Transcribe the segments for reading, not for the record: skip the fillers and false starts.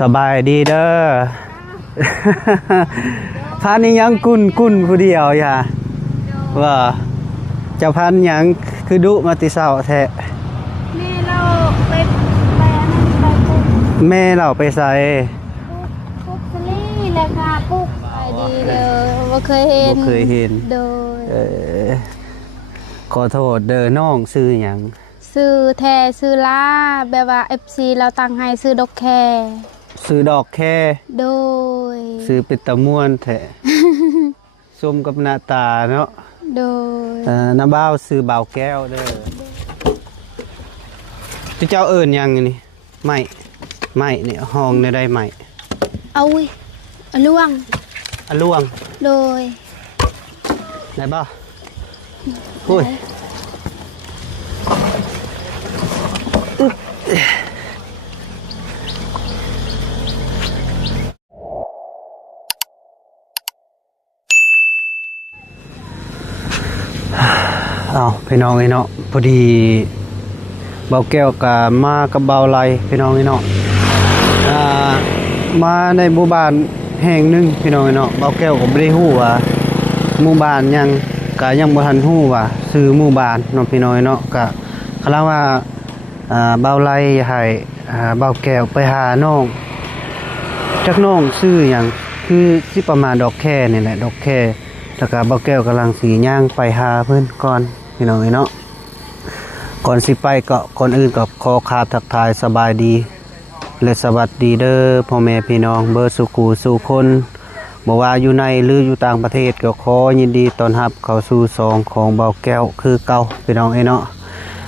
สบายดีเด้อ พันยังกุนผู้เดียวอย่าว่าเจ้าพันยังคือดุมาติเสาแท้แม่เราไปปุ๊บแม่เราไปใส่ปุ๊บสลี่เลยค่ะปุ๊บไปดีเลยบ่เคยเห็นโดยขอโทษเด้อน้องซื้อหยังซื้อแท้ซื้อล่าแบบว่า FC เราตั้งให้ซื้อดอกแคซื้อดอกแค่โดยซื้อเป็นตะม่วนแท้ ส้มกับหน้าตาเนาะโดยน้าบ้าวซื้อบ่าวแก้วเด้อเจ้าเอิญยังนี่ไม่เนี่ยห้องในได้ใหม่เอาล่วงล่วงโดยไหนบ้าหุ้ยเอาพี่น้องไอ้เนาะพอดีเบาแก้วกับมากับเบาไหลพี่น้องไอ้เนาะมาในหมู่บ้านแห่งหนึ่งพี่น้องไอ้เนาะเบาแก้วก็ไม่ได้ฮู้ว่าหมู่บ้านยังบ่ทันฮู้ว่าชื่อหมู่บ้านเนาะพี่น้องไอ้เนาะก็คำว่าเบาไหลให้เบาแก้วไปหาน้องจักน้องชื่อหยังคือสิประมาณดอกแค่นี่แหละดอกแค่แล้วก็เบาแก้วกำลังสีย่างไปหาเพื่อนก่อนพี่น้องเนาะก่อนสิไปก็ก่อนอื่นก็ขอคาบทักทายสบายดีและสวัสดีเด้อพ่อแม่พี่น้องเบอร์สุกูสู่คนบอกว่าอยู่ในหรืออยู่ต่างประเทศก็ขอยินดีต้อนรับเข้าสู่ซองของเบาแก้วคือเก่าพี่น้องเนาะ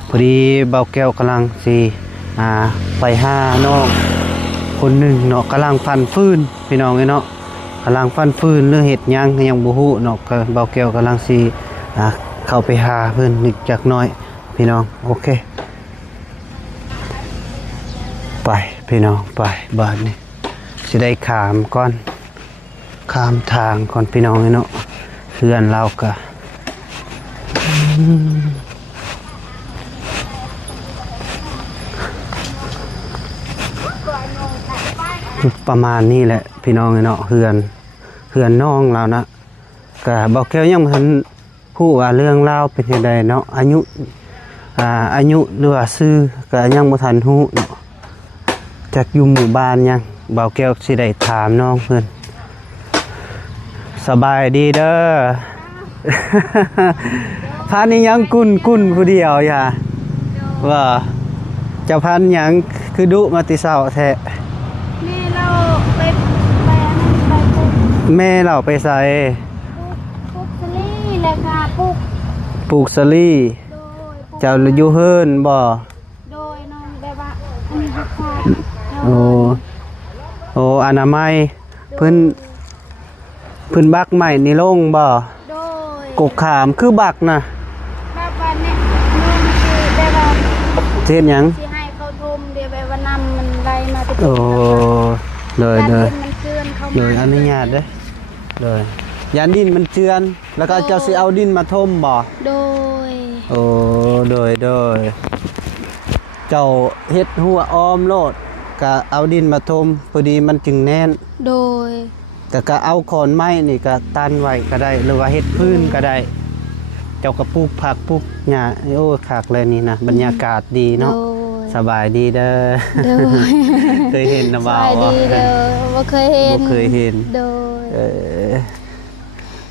พอดีเบาแก้วกำลังสิไปหาน้องคนหนึ่งเนาะกำลังฟันฟืนพี่น้องเนาะกำลังฟันฟืนหรือเห็ดยังบ่ฮู้เนาะเบาแก้วกำลังสิเข้าไปหาเพิ่นนิดจักน้อยพี่น้องโอเคไปพี่น้องไปบ้านนี้สิได้ขามก่อนข้ามทางก่อนพี่น้องเนาะเพื่อนเราก็ประมาณนี้แหละพี่น้องเนาะเพื่อนน้องเรานะก็บอกแก้วยังทันผู้ว่าเรื่องเล่าเป็นยังไงเนาะอายุหรือว่าซื้อก็ยังบ่ทันฮู้เนาะจากอยู่หมู่บ้านยังเบาแก้วสิได้ถามน้องเพิ่นสบายดีเด้อ พันยังกุนผู้เดียวอย่าว่าเจ้าพันยังคือดุมาติเสาแท้แม่เราไปปุ๊บแม่เราไปใส่ปุ๊บสลี่เลยค่ะปุ๊บปลูกสลี่เจ้าอยู่เฮิรนบ่โดยน้องแบบว่าอันนี้ค่ะโอ้อนามัยเพิ่นบักใหม่นี่ลงบ่โดยกกขามคือบักนะแบบว่าเนี่ยน้องคือแบบว่าเฮ็ดหยังสิให้เขาทมเดี๋ยวแบบว่านำมันไหลมาติดโอ้เลยมันเจือนเข้ามาเลยอนุญาตเด้อเลยยันดินมันเจือนแล้วก็เจ้าสิเอาดินมาถมบ่โดยโอ้โดยเจ้าเฮ็ดหัวอ้อมโลดก็เอาดินมาถมพอดีมันจึงแน่นโดยก็เอาขอนไม้นี่ก็ตันไว้ก็ได้หรือว่าเฮ็ดพื้นก็ได้เจ้าก็ปลูกผักปลูกหญ้าโอ้คักเลยนี่นะบรรยากาศดีเนาะสบายดีเด้อเคยเห็นนะบ่าวสบายดีเด้อบ่เคยเห็นโดย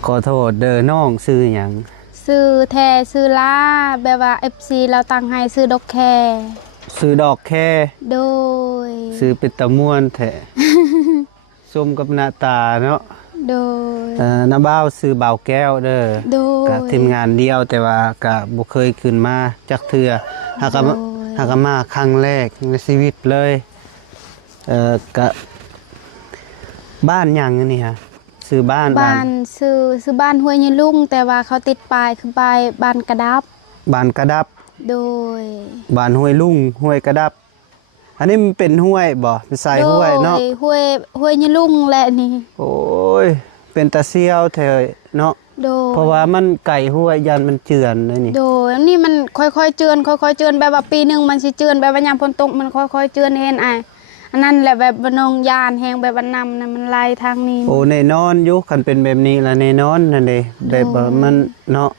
ขอโทษเด้อน้องซื้อหยังซื้อแท้ซื้อล่าแบบว่า FC เราตั้งให้ซื้อดอกแคซื้อดอกแค่โดยซื้อเป็นตะม่วนแท้ส้มกับหน้าตาเนาะโดยน้าบ้าวซื้อบ่าวแก้วเด้อกับทีมงานเดียวแต่ว่าก็บ่เคยขึ้นมาจักเทื่อหากมาครั้งแรกในชีวิตเลยก็บ้านหยังนี่ฮะซื้อบ้านซื้อบ้านห้วยยลุงแต่ว่าเขาติดป้ายคือป้ายบ้านกระดับโดยบ้านห้วยลุงห้วยกระดับอันนี้มันเป็นห้วยบ่เป็นสายห้วยเนาะห้วยยลุงแหละนี่โอ้ยเป็นตาเซียวแท้เนาะเพราะว่ามันไก่ห้วยยันมันเจือนเลยนี่โดยนี่มันค่อยๆเจือนแบบว่าปีนึงมันสิเจือนแบบว่ายามฝนตกมันค่อยๆเจือนเห็น อันนั้นแหละแบบบ่น้องยานแฮงแบบอันนำน่ะมันไล่ทางนี้ โอ้แน่นอนอยู่คันเป็นแบบนี้ล่ะแน่นอนนั่นเด้ได้บ่มันเนาะ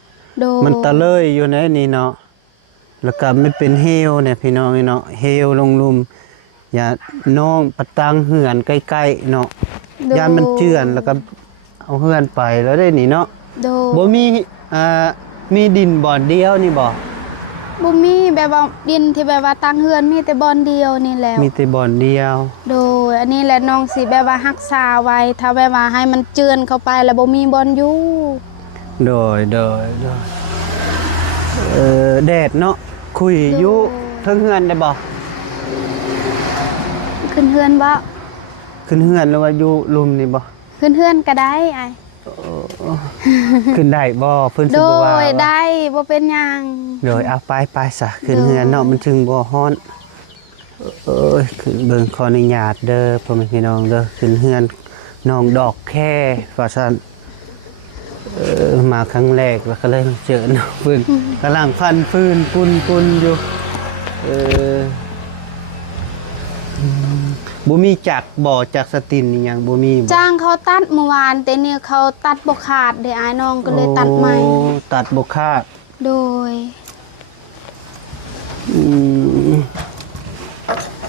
โดย มันตะเลยอยู่ในนี่เนาะแล้วก็มันเป็นเฮวเนี่ยพี่น้องเนาะเฮวลงลุมอย่าน้องปะตังเหือนใกล้ๆเนาะยามมันเจือนแล้วก็เอาเหือนไปแล้วได้นี่เนาะ โดย บ่มีมีดินบ่อนเดียวนี่บ่ บ่มีแบบว่าดินที่แบบว่าตั้งเฮือนมีแต่บอนเดียวนี่แหล้ว มีแต่บ่อนเดียว โดยอันนี้แหละน้องสิแบบว่ารักษาไว้ถ้าแบบว่าให้มันเจือนเข้าไปแล้วบ่มีบอนอยู่ โดยแดดเนาะคุยอยู่เทิงเฮือนได้บ่ ขึ้นเฮือนบ่ ขึ้นเฮือนหรือว่าอยู่ลุมนี่บ่ ขึ้นเฮือนก็ได้อ้าย ขึ้นได้บ่เพิ่นสิ โด บ่ว่า ยได้บ่เป็นหยัง โดยเอาไปซะขึ้นเฮือนเนาะมันถึงบ่ฮ้อนเอ้ยขึ้นเบิ่งขออนุญาตเด้อพ่อแม่พี่น้องเด้อขึ้นเฮือนน้องดอกแค่ว่าซั่นมาครั้งแรกแล้วก็เลยมาเจอน้องเพิ่นกำลังพันฟืนกุนอยู่บ่มีจักรบ่จักรสตินอีหยังบ่มีบ่ จ้างเขาตัดเมื่อวานแต่เนี่ยเขาตัดบ่ขาดเด้อ้ายน้องก็เลยตัดใหม่ โอ้ตัดบ่ขาด โดย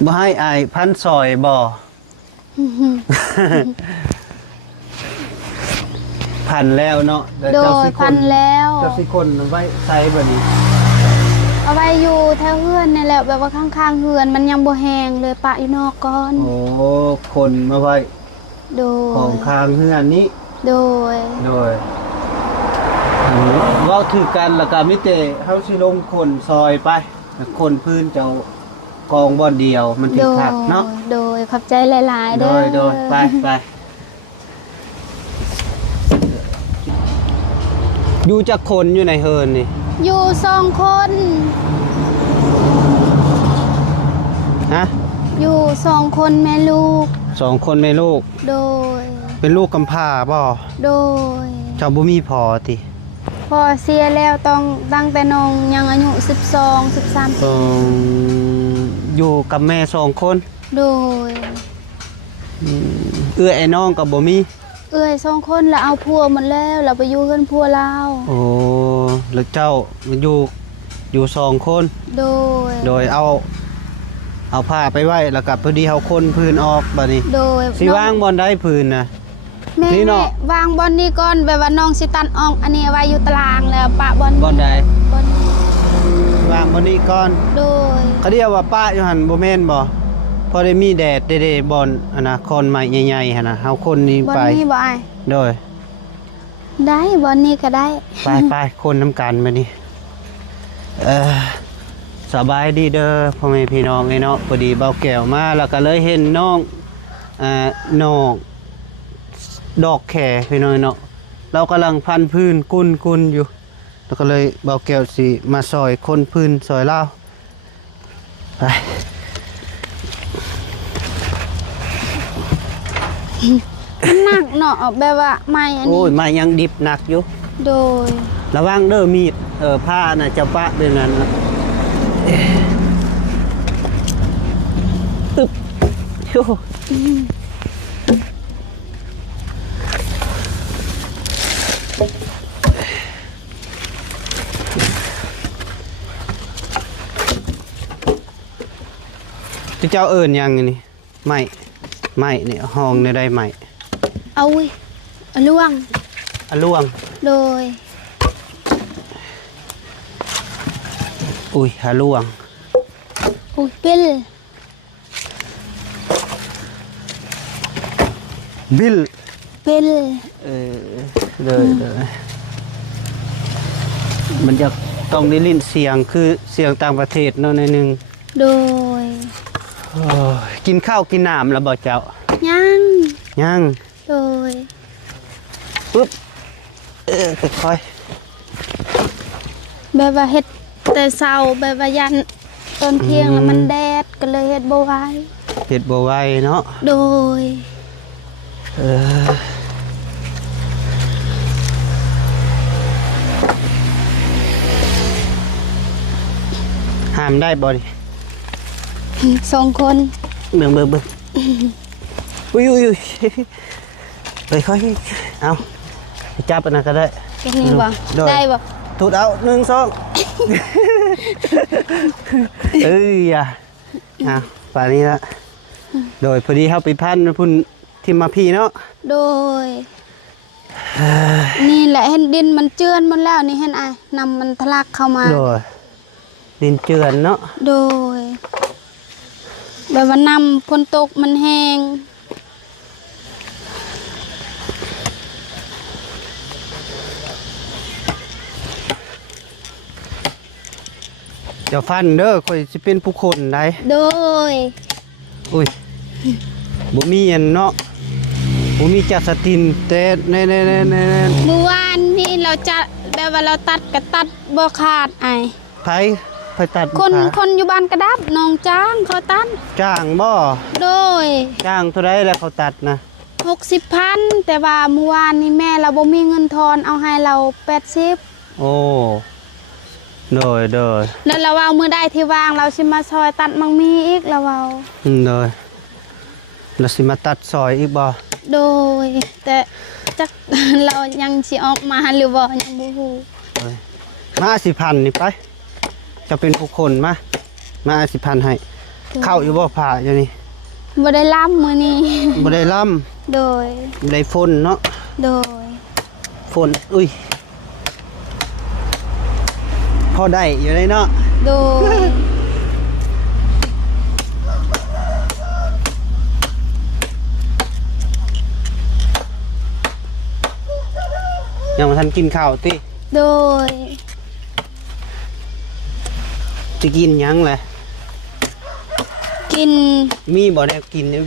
บ่ให้อายพันซอยบ่ พันแล้วเนาะเดี๋ยว โด เจ้าย สิค พันแล้ว เจ้าสิคนไว้ใส่บัดนี้ เอาไว้อยู่แถวเฮือนนี่แหละแบบว่าข้างๆเฮือนมันยังบ่แห้งเลยปะอยู่นอกก่อน โอ้คนมาไว้ โดย ของคางเฮือนนี้ โดย โดยเว้าถือกันแล้วก็มีแต่เฮาสิลงคนซอยไปคนพื้นเจ้ากองบ่อนเดียวมันถึ โด ง ย คักเนาะ โดยขอบใจหลายๆ โด เด้อ ยไปอยู่จักคนอยู่ในเฮินนี่ อยู่2 คน ฮะ อยู่2 คนแม่ลูก 2 คนแม่ลูก โดย เป็นลูกกำพร้าบ่ โดย เจ้าบ่มีพอติ พอเสียแล้วต้องตั้งแต่น้องยังอายุ12 13 ต้องอยู่กับแม่2 คน โดย เอื้อไอ้น้องก็บ่มี เอื้อย2 คนแล้วเอาผัวหมดแล้วเราไปอยู่เฮือนผัวเรา โอ้แล้วเจ้ามันอยู่2 คน โดย โดยเอาผ้าไปไว้แล้วก็พอดีเฮาคนพื้นออกบัดนี้ โดย สิวางบ่อนได้พื้นน่ะ แม่ นี่เนาะ วางบอลนี้ก่อนแบบว่าน้องสิตันออกอันนี้ไว้อยู่ตารางแล้วปะบอล บ่อนใด บอล วางบ่อนนี้ก่อน โดย เขาเรียกว่าป้าอยู่หั่นบ่แม่นบ่พอได้มีแดดได้บ่อนอันน่ะคอนไม้ใหญ่ๆหั่นน่ะเฮาคนนี้ บอล ไป นี้บ่ไอ้ โดย ได้บอลนี้ก็ได้ ไปคนน้ำกันมานี่สบายดีเด้อพ่อแม่พี่น้องเนาะพอดีเบาแก้วมาแล้วก็เลยเห็นน้องน้องดอกแข่พี่น้อยเนาะเรากำลังพันพื้นกุนอยู่แล้วก็เลยเบาแก้วสิมาซอยคนพื้นซอยเล่าไป มันหนักเนาะแบบว่าไม่อัน โอ้ นี้ ยมายังดิบหนักอยู่ โดย ระวังเด้อมีดผ้าน่ะจะปะเดือนนั้นนะอึบโย่เจ้าเอิญยังไงนี่ไม่เนี่ยห้องเนี่ยได้ไหม เอาเว้ยเอาล่วง อะล่วง โดย อุ้ยฮะล่วง อุ้ยเป็น บิล เป็น เลยมันจะต้องได้ลินเสียงคือเสียงต่างประเทศเนาะในอยหนึง โดย โอ้ยกินข้าวกินน้ำแล้วบ่เจ้า ยัง ยัง โดย ปึ๊บค่อย แบบว่าเฮ็ดแต่เช้าแบบว่ายันตอนเที่ยงแล้วมันแดดก็เลยเฮ็ดบ่ไหว ๆเห็ดบ่ไหวเนาะ โดย เออห้ามได้บ่ดิ 2 คน เบิ่ง อุ้ยอุ้ยอุ้ยไปค่อยเอาจับอันนั้นก็ได้ แค่นี้บ่ได้บ่ ถูกเอา1 2เอ้ยอ่ะป่านนี้ละโดยพอดีเขาไปพันพุ่นทิมมาพี่เนาะโดยนี่แหละเห็นดินมันเจือนหมันแล้วนี่เห็นไอ้นำมันทะลักเข้ามาโดยดินเจือนเนาะโดยแบบว่านำฝนตกมันแห้งเดี๋ยวฟันเด้อค่อยสิเป็นผู้คนได้โดยอุ้ยบ่มีอันเนาะบ่มีจัดสตินแต่ในเมื่อวานนี่เราจะแบบว่าเราตัดก็ตัดบ่ขาดไอ้ไผตัดคนอยู่บ้านกระดับน้องจ้างเขาตัดจ้างบ่โดยจ้างเท่าไรแล้วเขาตัดนะ60,000แต่ว่าเมื่อวานนี้แม่เราบ่มีเงินทอนเอาให้เรา80โอ้โดยแล้วเราเอามือได้ที่วางเราสิมาซอยตัดมังมีอีกเราเอาโดยเราสิมาตัดซอยอีกบ่โดยแต่จักเรายังสิออกมาหรือบ่ยังบ่ฮู้มา10,000นี่ไปจะเป็นผู้คนมา10,000ให้เข้าอยู่บ่ผ่าอยู่นี่บ่ได้ล่ำมื้อนี้บ่ได้ล่ำโดยได้ฝนเนาะโดยฝนอุ้ยพอได้อยู่เลยเนาะโดยยังมาทันกินข้าวติโดยจะกินยังแหละกินมีบ่ได้กินอยู่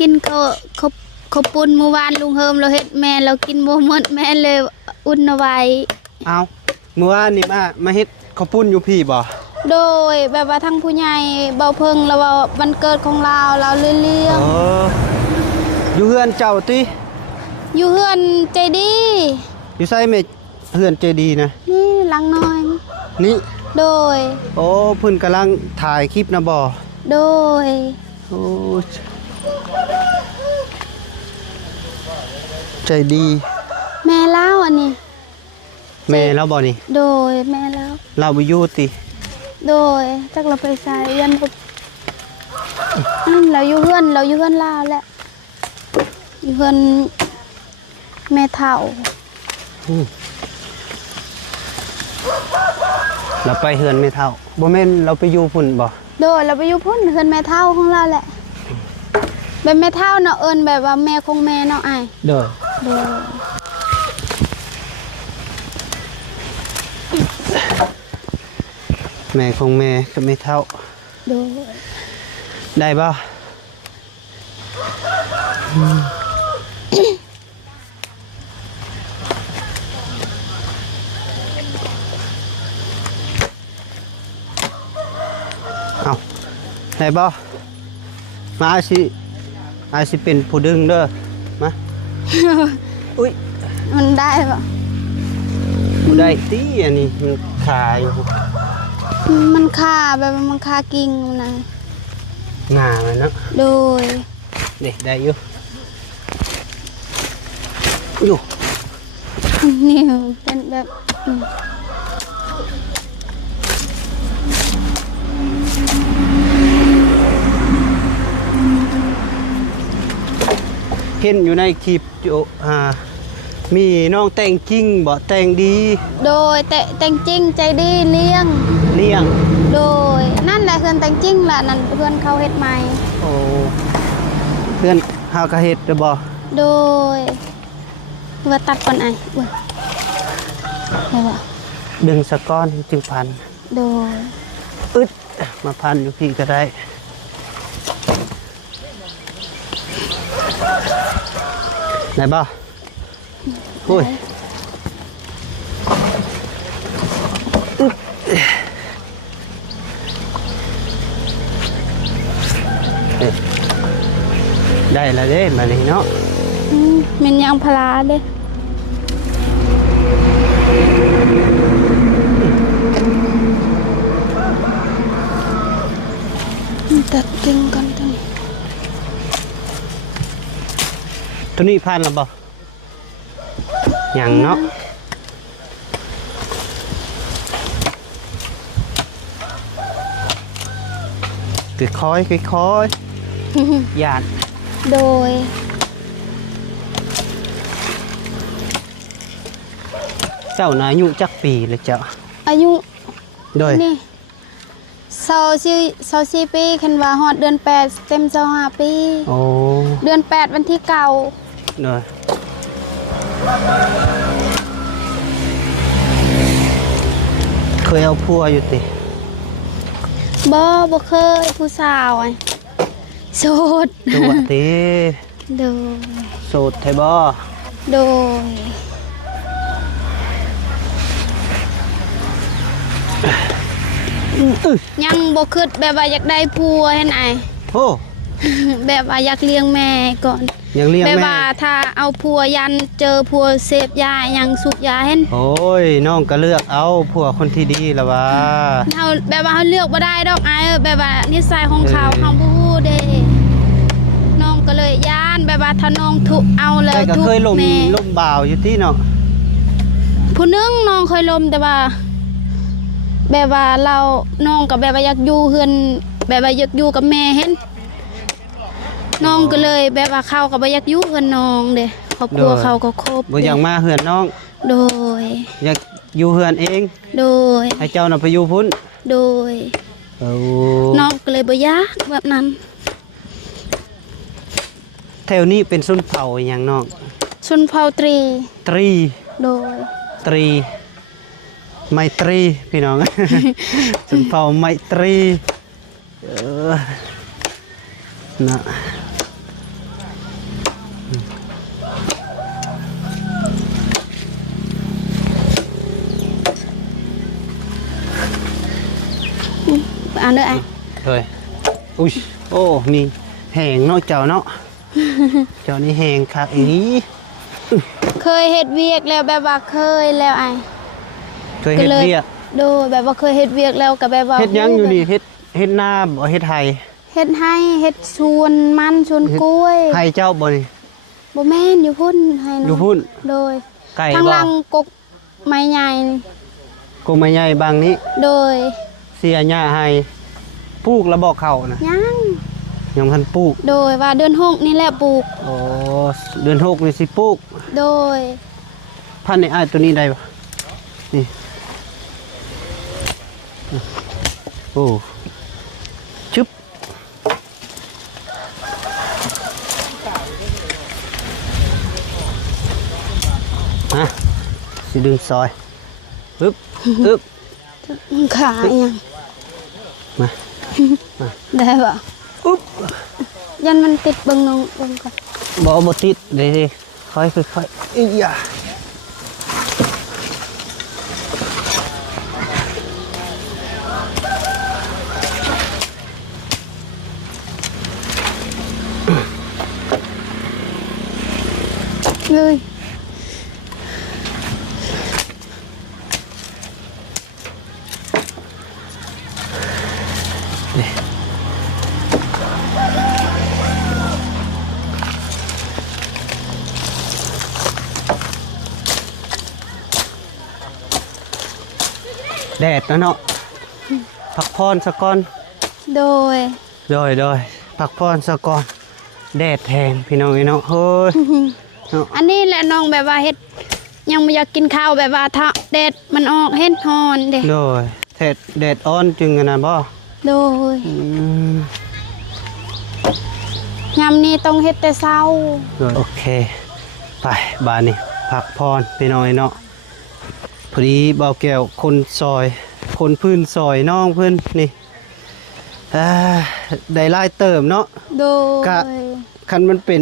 กินข้าวปุ้นเมื่อวานลุงเฮิมเราเฮ็ดแม่เรากินบ่หมดแม่เลยอุ่นเอาไว้เอาเมื่อวานนี่มาเฮ็ดข้าวปุ้นอยู่พี่บ่โดยแบบว่าทั้งผู้ใหญ่เบาเพิ่งแล้วว่าวันเกิดของเราเลี้ยงอยู่เฮือนเจ้าติอยู่เฮือนใจดีอยู่ไสแม่เฮือนใจดีนะนี่หลังน้อยนี่โดยโอ้เพิ่นกำลังถ่ายคลิปนะบ่โดยโอ้ใจดีแม่เล่าอันนี้แม่เราบ่นี่โดยแม่เล่าเราบ่อยู่ติโดยจักเราไปใส่ยันบ่เราอยู่เฮือนลาวแหละอยู่เฮือนแม่เฒ่าเราไปเฮือนแม่เฒ่าบ่แม่นเราไปอยู่พุ่นบ่โดยเราไปอยู่พุ่นเฮือนแม่เฒ่าของเราแหละแบบแม่เฒ่าเนาะเอิ้นแบบว่าแม่ของแม่เนาะอ้ายโดยแม่ของแม่ก็ไม่เท่าได้ป่ะเอาได้ป่ะมาอาสิเป็นผู้ดึงเด้อมาอุ้ยมันได้ป่ะได้ตีอันนี้มันขาอยู่มันขาแบบมันขากิ่งนะหนาเลยเนาะโดยเด็กได้อยู่นี่เป็นแบบเห็นอยู่ในคลิปมีน้องแต่งจริงบ่แต่งดีโดยแต่งจริงใจดีเลี้ยงโดยนั่นแหละเพื่อนแต่งจริงแหละนั่นเพื่อนเขาเฮ็ดใหม่โอ้เพื่อนเฮาก็เฮ็ดบ่โดยว่าตัดก่อนไอ้เว้ยได้บ่ดึงสะก้อนจึงพันโดยอึดมาพันอยู่พี่ก็ได้ไหนบ่โอ้ยได้แล้วเด้มาเลยเนาะมันยางพลาเด้ตัดกิ่งก่อนตรงนี้ ตัวนี้ผ่านแล้วบ่ยังเนาะค่อยหยาด โดย เจ้านายุจักปีเลยเจ้า อายุ โดย นี่24ปีคันว่าฮอดเดือน8เต็ม25ปี โอ้ เดือน8วันที่9 โดยเคยเอาพัวอยู่ติ บ่เคยผู้สาวไอ้โสด ตัวติ โดย โสดไทบ่ โดยยังบ่คิดแบบว่าอยากได้ผัวเห็นไอ้ โอ้ แบบว่าอยากเลี้ยงแม่ก่อน ยังเลี้ยง แบบ แม่ ว่าถ้าเอาผัวยันเจอผัวเสพยายังสูบยาเห็น โอ้ยน้องก็เลือกเอาผัวคนที่ดีละวะ เฮาแบบว่าเฮาเลือกบ่ได้ดอกไอ้แบบว่านิสัยของเขา เออ เฮาบ่ฮู้เด้น้องก็เลยย่านแบบว่าถ้าน้องทุกเอาแล้ว แต่ก็ ทุก เคยลม แม่ ลมบ่าวอยู่ที่เนาะ ผู้หนึงน้องเคยลมแต่ว่า แบบว่าเราน้องก็แบบว่าอยากอยู่เฮือนแบบว่าอยากอยู่กับแม่เห็นน้องก็เลยแบบว่าเขาก็บ่อยากอยู่เฮือนน้องเด้ครอบครัวเขาก็ครบ บ่อยากมาเฮือนน้อง โดย อยากอยู่เฮือนเอง โดย ให้เจ้าน่ะไปอยู่พุ่น โดย โอ้ น้องก็เลยบ่อยากแบบนั้น แถวนี้เป็นชนเผ่าอหย่างน้อง ชนเผ่าตรี ตรี โดย ตรีไมตรีพี่น้อง ชนเผ่าไมตรีนะอ่านเด้อไอ้ เฮ้ยอุ้ยโอ้นี่แหงเนาะเจ้าเนาะ เจ้านี่แหงคักอี เคยเฮ็ดเวียกแล้วแบบว่าเคยแล้วไอ้ เคยเฮ็ดเวียก โดยแบบว่าเคยเฮ็ดเวียกแล้วก็แบบว่า เฮ็ดหยังอยู่นี่เฮ็ดนาบ่เฮ็ดไห้ เฮ็ดให้เฮ็ดสวนมันสวนกล้วย ไห้เจ้าบ่นี่ บ่แม่นอยู่พุ่นให้น้อง อยู่พุ่น โดย ไก่ ทาง บ่ หลังกกไม้ใหญ่นี่ กูมาใหญ่บางนี้ โดย เสียหญ้าให้ปลูกแล้วบ่เข้านะ ยัง ยังทันปลูก โดยว่าเดือนหกนี่แหละปลูก โอ้เดือน6นี่สิปลูก โดย พันธุ์ในอ้ายตัวนี้ได้บ่นี่โอ้ชึบฮะสิดึงซอยปึ๊บปึ๊บ ขาอีหยัง มา ได้บ่ อุ๊บ ยันมันติดเบิ่งน้องเบิ่งก่อน บ่ติดเด้ค่อยอีหยาเลย แดดนะเนาะพักพรสะก่อน โดย โดยพักพรสะก่อนแดดแทงพี่น้องเนาะเฮ้ยเนาะ อันนี้แหละน้องแบบว่าเฮ็ดยังไม่อยากกินข้าวแบบว่าถ้าแดดมันออกเฮ็ดฮอนเด้ โดยแดดอ่อนจึงอะนะบ่ โดย อืม ยามนี้ต้องเฮ็ดแต่เช้า โดยโอเคไปบานนี่พักพรพี่น้องเนาะพอดีเบาแก้วคนพื้นซอยน้องเพิ่นนี่ได้หลายเติมเนาะ โดย กะ คันมันเป็น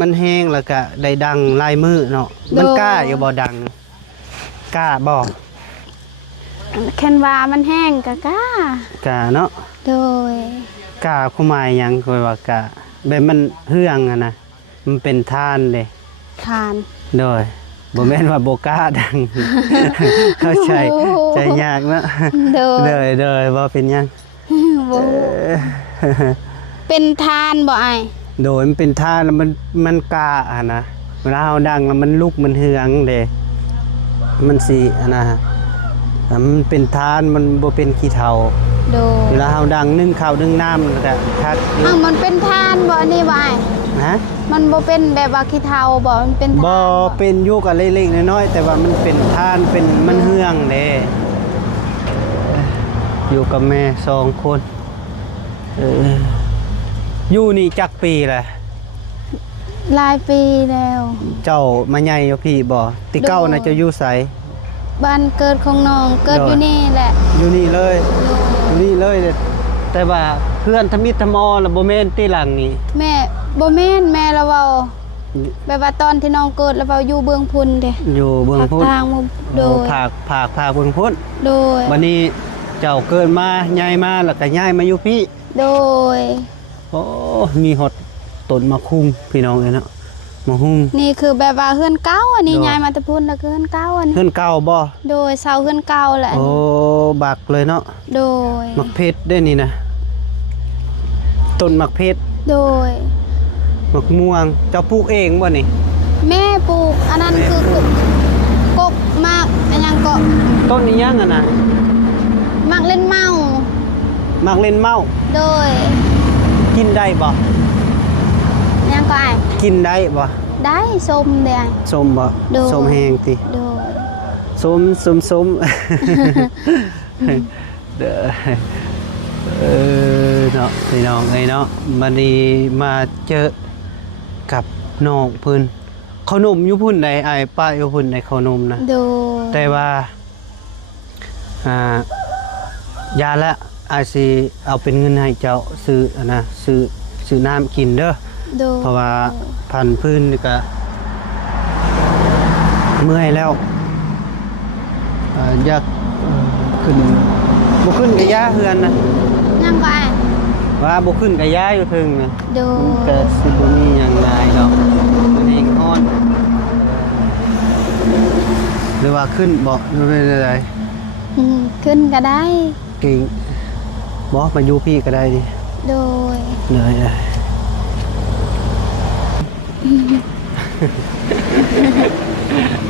มันแห้งแล้วก็ได้ดังลายมือเนาะมัน โดย กล้าอยู่บ่ดังกล้าบ่ แค่นว่ามันแห้งก็กล้าก ล้าเนาะ โดย กล้าความหมายหยังคือว่ากล้าแบบมันเฮืองอะนะมันเป็นท่านเด้ ทาน โดยบ่แม่นว่าบ่กล้าดัง เข้าใจใจยากเนาะ โดย บ่เป็นหยัง บ่เป็นทานบ่ไอ้ บ โดยมันเป็นท่าแล้วมันกล้าอ่ะนะเวลาเราดังแล้วมันลุกมันเฮืองเด้มันสิอ่ะนะมันเป็นทานมันบ่เป็นขี้เถ้า โดย เวลาเราดังนึ่งข้าวนึ่งน้ำมันก็คักอยู่ อ้าวมันเป็นทานบ่อันนี้บ่อ้าย ฮะ มันบ่เป็นแบบว่าขี้เถ้าบ่มันเป็นทาน บ่เป็นอยู่กับเล็กๆน้อยๆแต่ว่ามันเป็นทานเป็นมันเฮืองเด้อยู่กับแม่2คนอยู่นี่จักปีแหละ หลายปีแล้ว เจ้ามาใหญ่อยู่พี่บ่ติเก้าน่ะจะอยู่ไส บ้านเกิดของน้องเกิดอยู่นี่แหละ อยู่นี่เลยอยู่นี่เลยแต่ว่าเพื่อนทมิตรทมอแล้วบ่แม่นที่หลังนี่ แม่บ่แม่นแม่ละเว้าแบบว่าตอนที่น้องเกิดแล้วเว้าอยู่เบื้องพุนเด้ อยู่เบื้อง ภาค พุทธ กลางบ่โดย ภาคเบื้องพุทธ โดย วันนี้เจ้าเกิดมาใหญ่มาแล้วก็ย้ายมาอยู่พี่ โดย โอ้มีฮอดต้นมะคุ้งพี่น้องเอ้ยเนาะมะคุ้ง นี่คือแบบว่าเฮือนเก่าอันนี้ โดย ย้ายมาแต่พุ่นแล้วคือเฮือนเก่าอันนี้ เฮือนเก่าบ่ โดยเสาเฮือนเก่าแหละอัน โอ้ นี้ บักเลยเนาะ โดย มักเพชรได้นี่นะต้นมักเพชร โดย มักม่วงเจ้าปลูกเองบ่นี่ แม่ปลูกอันนั้นคือกกมากอันยังก็ ต้นนี้ยังอ่ะนะ มักเล่นเมา มักเล่นเมา โดย กินได้บ่ ยังก็อ้าย กินได้บ่ ได้ส้มเด้อ้าย ส้มบ่ โดย ส้มแห้งติ โดย ส้ม เด้อเนาะพี่น้องเอ้ยเนาะมันนี้มาเจอกับน้องเพิ่นขนมอยู่พุ่นใดอ้ายป้าอยู่พุ่นใดขนมนะ โดย แต่ว่ายาละอาจสิเอาเป็นเงินให้เจ้าซื้ออันนะซื้อน้ำกินเด้อ โดย เพราะว่าพันพื้นนี่ก็เมื่อยแล้วอยากขึ้นบ่ขึ้นกับยาเฮือนนะ ยังก็อ้าย ว่าบ่ขึ้นกับยาอยู่ถึงนะ โด มัน ย ก็สิบ่มีหยังได้ดอกมันเองฮ้อนหรือว่าขึ้นบ่หรือเป็นอะไร ขึ้นก็ได้ เก่งบอกมาอยู่พี่ก็ได้ดิ โดย เหนื่อยเลย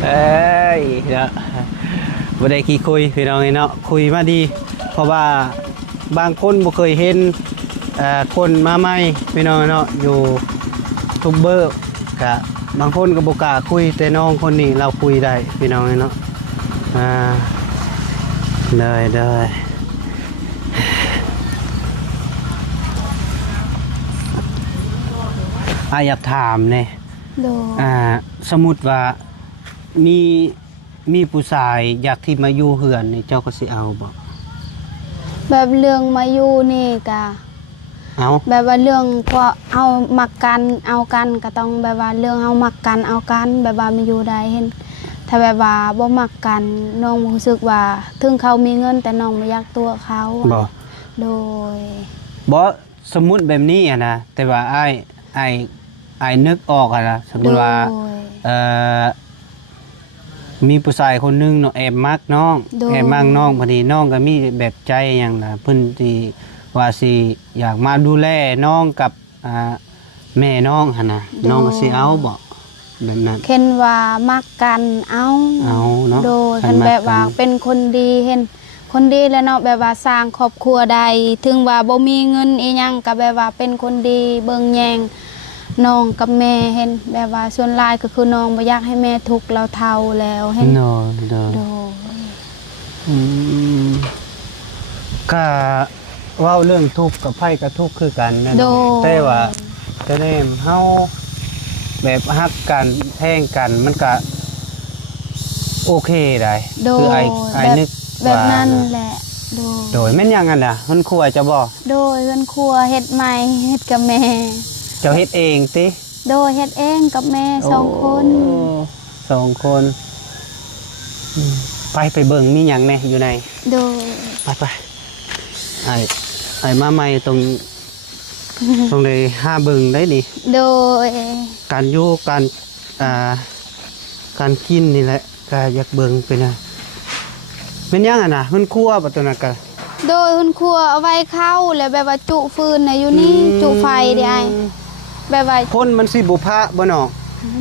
เอ้ยเนาะบ่ได้ขี้คุยพี่น้องเนาะคุยมาดี เพราะว่าบางคนบ่เคยเห็นคนมาใหม่พี่น้องเนาะอยู่ทูบเบอร์กะบางคนก็บ่กล้าคุยแต่น้องคนนี้เราคุยได้พี่น้องเนาะได้อยากถามเนี่ย โดย สมมุติว่ามีผู้ชายอยากที่มาอยู่เฮือนนี่เจ้าก็สิเอาบ่ แบบเรื่องมาอยู่นี่กะ เอา แบบว่าเรื่องพอเอามักกันเอากันก็ต้องแบบว่าเรื่องเอามักกันเอากันแบบว่ามาอยู่ได้เห็นถ้าแบบว่าบ่มักกันน้องรู้สึกว่าถึงเขามีเงินแต่น้องไม่อยากตัวเขา บ่ โดย บ่สมมุติแบบนี้นะแต่ว่าอ้ายนึกออกนะสมมุติว่า โดย มีผู้ชายคนหนึงเนาะแอบมักน้อง โดย แอบมักน้องพอดีน้องก็มีแบบใจหยังนะเพิ่นสิว่าสิอยากมาดูแลน้องกับแม่น้องหั่นน่ะน้องก็สิเอาบ่แบบนั้น เห็นว่ามักกันเอา เอาเนาะ โดย คั คั น น มัก แบบว่า กัน เป็นคนดีเห็นคนดีแล้วเนาะแบบว่าสร้างครอบครัวใดถึงว่าบ่มีเงินอีหยังก็แบบว่าเป็นคนดีเบิ่งแยงน้องกับแม่เห็นแบบว่าส่วนหลายก็คือน้องบ่อยากให้แม่ทุกข์เราเฒ่าแล้วเห็น เนาะเนาะ โดย ก็เว้าเรื่องทุกข์กับไผก็ทุกข์คือกันนะ โดย แต่ว่าแต่แน่เฮาแบบฮักกันแท่งกันมันก็โอเคได้ โด คื ย ไอ้นึก แบบ ว่า นั้นแหละโดย โดยแม่นยังกันน่ะมันครัวจะบ่ โดยเฮือนครัวเฮ็ดใหม่เฮ็ดกับแม่ เจ้าเฮ็ดเองติ โดยเฮ็ดเองกับแม่สองคน โอ้สองคนไปเบิ่งมีหยังแน่อยู่ใน โดย ไปไอ้มาใหม่ตรงได้ห้าเบิ่งได้นี่ โดย การอยู่การกินนี่แหละก็อยากเบิ่งเป็นไงเป็นยังอ่ะนะมันครัวบ่ตัวนั้นก็ โดยคุณครัวเอาไว้เข้าแล้วแบบว่าจุฟืนน่ะอยู่นี่จุไฟเด้ไอ้ แบบว่า คนมันสิบุพะบ่เนาะ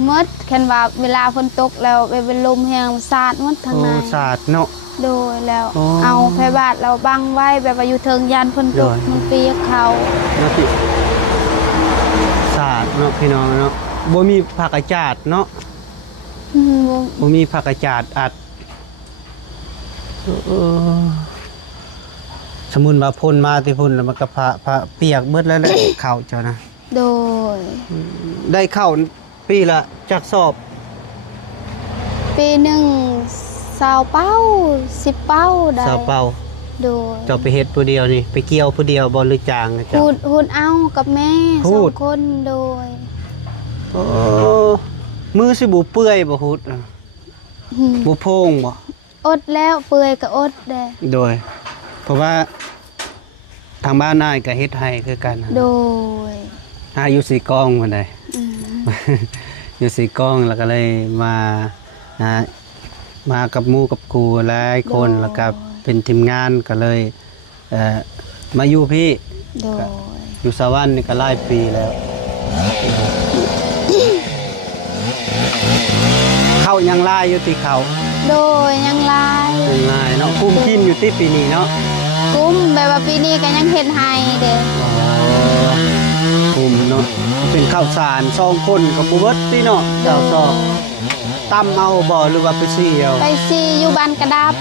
มดคันว่าเวลาฝนตกแล้วแบบเป็นลมแห้งสาดหมดทาง โอ้ ใน ศาสตร์เนาะ โดยแล้ว อ๋อ เอาไผบาทเราบังไว้แบบว่าอยู่เทิงยานฝนตก โดย มันเปียกเขา เนาะพี่ศาสตร์เนาะพี่น้องเนาะบ่มีผักอาจาดเนาะ อืมบ่ บ่มีผักอาจาดอัดเออสมมุติว่าพ่นมาที่พ่นแล้วมันก็พระเปียกเบิดแล้วแหละ ข้าวเจ้านะ โดย ได้ข้าวปีละจักสอบ ปีหนึ่ง20เป้า10เป้าได้ สาวเป่า โดย เจ้าไปเฮ็ดผู้เดียวนี่ไปเกี่ยวผู้เดียวบ่หรือจ้างนะเจ้า พูดเอากับแม่ พู สอ ด งคนโดย โอ้มือสิบ่เปื่อยบ่ฮูดอะ อืม บ่โพงบ่ อดแล้วเปื่อยก็อดเด้ โดย เพราะว่าทางบ้านนายก็เฮ็ดให้คือกัน โดย อยู่สีกองพุ่นใด อืม อยู่สีกองแล้วก็เลยมานะมากับหมู่กับครูหลายคนแล้วก็เป็นทีมงานก็เลยมาอยู่พี่ โดย อยู่สวรรค์นี่ก็หลายปีแล้ว เข้ายังลายอยู่ที่เขา โดยยังลาย ยังลายเนาะกุ้มกินอยู่ที่ปีนี้เนาะ กุ้มแบบว่าปีนี้ก็ยังเฮ็ดให้เด้ กุ้มเนาะเป็นข้าวสาร2คนกับบ่เบิดติเนาะเจ้าซอกตำเอาบ่หรือว่าไปซี่เอา ไปซีอยู่บ้านกระดับ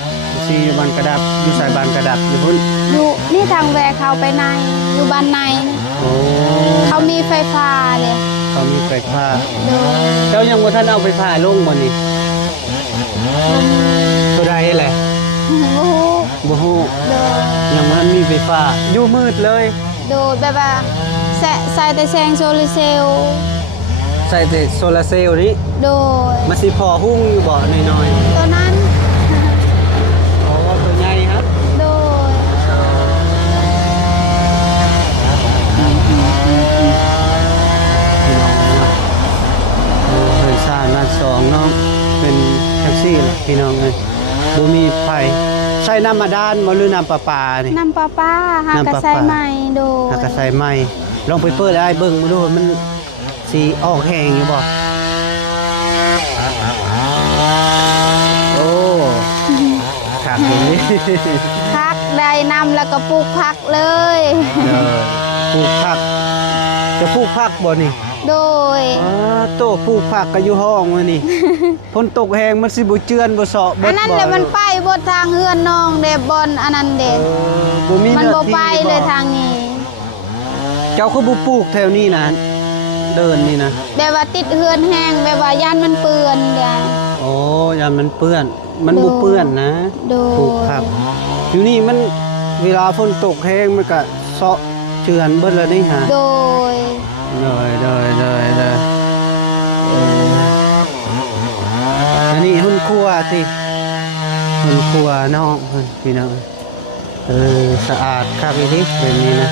ซี่อยู่บ้านกระดับอยู่สายบ้านกระดับอยู่พุ่น อยู่นี่ทางแวะเขาไปในอยู่บ้านใน โอ้ เขามีไฟฟ้าเลย เขามีไฟฟ้า โดย เจ้ายังบ่ทันเอาไฟฟ้าลงบ่นี่ตัวใดแหละ โอ้โห บ่ฮู้ โดย ยังบ่ทันมีไฟฟ้าอยู่มืดเลย โดยแบบว่าใส่แต่แสงโซลาร์เซลล์ ใส่แต่โซลาร์เซลล์นี่ โดย มันสิพอหุ้งอยู่บ่น้อย ตัวนั้น ๆอ๋อตัวใหญ่ครับ โดย พี่น้องเนาะเพิ่นสร้างมา2เนาะเป็นแท็กซี่ล่ะพี่น้องเอ้ยบ่มีไฟใช้น้ำบาดาลบ่หรือน้ำประปานี่ น้ำปลาป้าหาก น้ำ ระ ประปา ใสใหม่โดย หากระใส่ไม้ลองไปเปิดได้เบิ่งมาดูว่ามันสีออกแห้งอยู่บ่โอ้ขาดเลย พักได้นำแล้วก็ปลูกพักเลย ปลูกผักจะปลูกผักบ่นี่ โดย โตปลูกผักก็อยู่ห้องมื้อ นี่ฝนตกแห้งมันสิบ่เจือนบ่เซาะบ่ อันนั้นเดี๋ยวมันไปบนทางเฮือนน้องเดบบอนอันนั้นเด็ บ่มี มัน เนื้อ บ่ ที่ ไปเลยทางนี้ เจ้าคือบ่ปลูกแถวนี้นะเดินนี่นะ แบบว่าติดเฮือนแห้งแบบว่าย่านมันเปื้อนเดียว โอ้ยามมันเปื้อน มันบ่เปื้อนนะ โดย ปลูกผักอยู่นี่มันเวลาฝนตกแห้งมันก็เซาะเจือนเบิดแล้วนี่ฮะ โดย เลยอันนี้หุ่นครัวสิหุ่นครัวน้องเพิ่นพี่น้องสะอาดคักอีทิแบบนี้นะ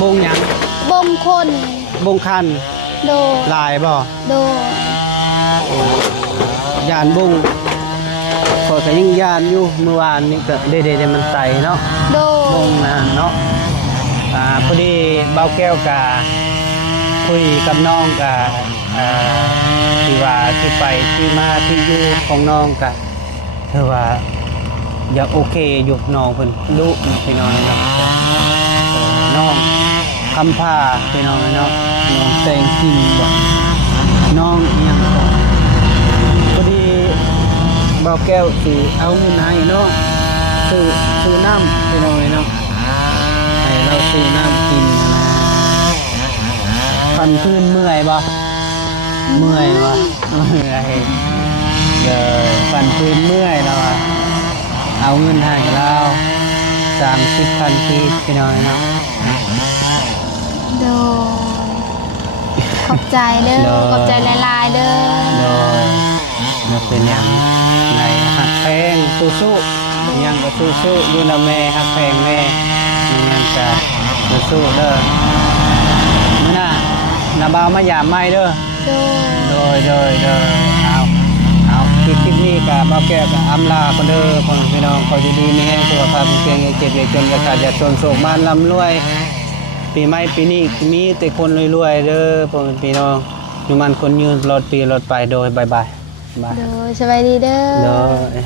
บงหยัง บงคน บงคัน โดย ลายบ่ โดย ยานบงก็ยังยานอยู่เมื่อวานนี่ก็เด็ดๆมันไตเนาะ โด บ ย งนะเนาะพอดีเบาแก้วกาคุยกับน้องกาที่ว่าที่ไปที่มาที่อยู่ของน้องกะเธอว่าอยากโอเคอยู่น้องเพิ่นลูกพี่น้องเนาะน้องคำพาพี่น้องเนาะน้องแตงกินบ่น้องอิหยังบ่พอดีเบาแก้วสิเอาเงินให้เนาะซื้อน้ำพี่น้องเนาะให้เราซื้อน้ำกินนะพันพื้นเมื่อยบ่เมื่อยบ่เมื่อยพันพื้นเมื่อยแล้วอะเอาเงินให้เรา30,000กีบพี่น้องเนาะ โดยขอบใจเด้อ โดย ขอบใจหลายๆเด้อ โดยมันเป็นอย่างในหักแพงสู้ๆยังก็สู้ๆอยู่นะแม่หักแพงแม่ยังจะสู้เด้อมื้อหน้านาบ่าวมายามใหม่เด้อ โดย โดยเอาคลิปนี้กับบ่าวแก้วกับอำลาคนเด้อพ่อพี่น้องขออยู่ดีมีแรงสุขภาพแข็งแรงเจ็บอย่าจนอย่าขาดอย่าจนโศกบ้านร่ำรวย ปีใหม่ปีนี้มีแต่คนรวยๆเด้อพ่อแม่พี่น้องอยู่มันคนยืนรถปีรถไปโดยบายบายบาย โดยสบายดีเด้อ โดย